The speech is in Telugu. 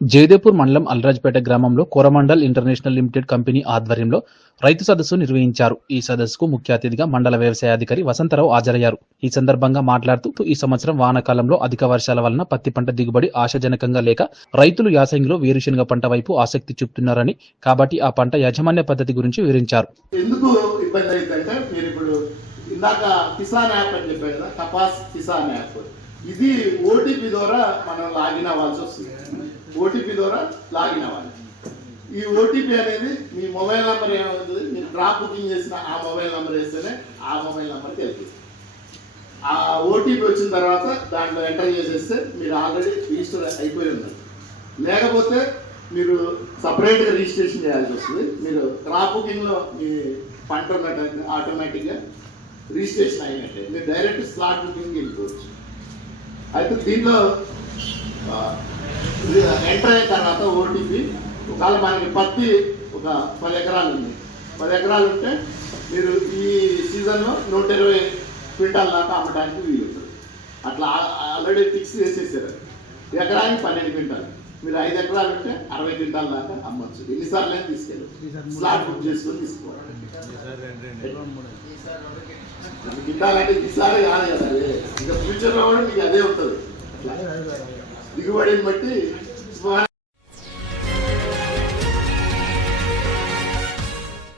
జయదేపూర్ మండలం అల్రాజ్పేట గ్రామంలో కోరమండల్ ఇంటర్నేషనల్ లిమిటెడ్ కంపెనీ ఆధ్వర్యంలో రైతు సదస్సు నిర్వహించారు. ఈ సదస్సుకు ముఖ్య అతిథిగా మండల వ్యవసాయాధికారి వసంతరావు హాజరయ్యారు. ఈ సందర్భంగా మాట్లాడుతూ ఈ సంవత్సరం వానాకాలంలో అధిక వర్షాల వలన పత్తి పంట దిగుబడి ఆశాజనకంగా లేక రైతులు యాసంగిలో వేరుశనగ పంట వైపు ఆసక్తి చూపుతున్నారని కాబట్టి ఆ పంట యాజమాన్య పద్ధతి గురించి వివరించారు. ఎందుకు ఇబ్బంది అయిందంటే మీరు ఇప్పుడు ఇందాక కిసాన్ యాప్ అని చెప్పారు కదా కపాస్ కిసాన్ యాప్. ఇది ఓటీపీ ద్వారా మనం లాగిన్ అవ్వాల్సి వస్తుంది. ఓటీపీ ద్వారా లాగిన్ అవ్వాలి. ఈ ఓటీపీ అనేది మీ మొబైల్ నెంబర్ ఏమవుతుంది? మీరు డ్రా బుకింగ్ చేసిన ఆ మొబైల్ నెంబర్ వేస్తేనే ఆ మొబైల్ నెంబర్కి వెళ్తుంది ఆ ఓటీపీ వచ్చిన తర్వాత దాంట్లో ఎంటర్ చేసేస్తే మీరు ఆల్రెడీ రిజిస్టర్ అయిపోయి ఉన్నారు. లేకపోతే మీరు సపరేట్గా రిజిస్ట్రేషన్ చేయాల్సి వస్తుంది. మీరు క్రాప్ బుకింగ్లో మీ పంట ఆటోమేటిక్గా రిజిస్ట్రేషన్ అయినట్టే. మీరు డైరెక్ట్ స్లాట్ బుకింగ్ వెళ్ళిపోవచ్చు. అయితే దీంట్లో ఎంటర్ అయిన తర్వాత ఓటీపీ ఒకవేళ మనకి పత్తి ఒక పది ఎకరాలు ఉంది. పది ఎకరాలు ఉంటే మీరు ఈ సీజన్లో నూట ఇరవై క్వింటాల్ దాకా అమ్మడానికి వీలు అట్లా ఆల్రెడీ ఫిక్స్ చేసేసారు. ఎకరానికి పన్నెండు క్వింటాలు. మీరు ఐదు ఎకరాలు ఉంటే అరవై క్వింటాల్ దాకా అమ్మచ్చు. ఎన్నిసార్లు అయినా స్లాట్ బుక్ చేసుకొని తీసుకోవాలి. క్వింటాలంటే ఈసారి కాదు కదా. ఇంకా ఫ్యూచర్లో కూడా మీకు అదే ఉంటుంది. అట్లా దిగుబడిని బట్టి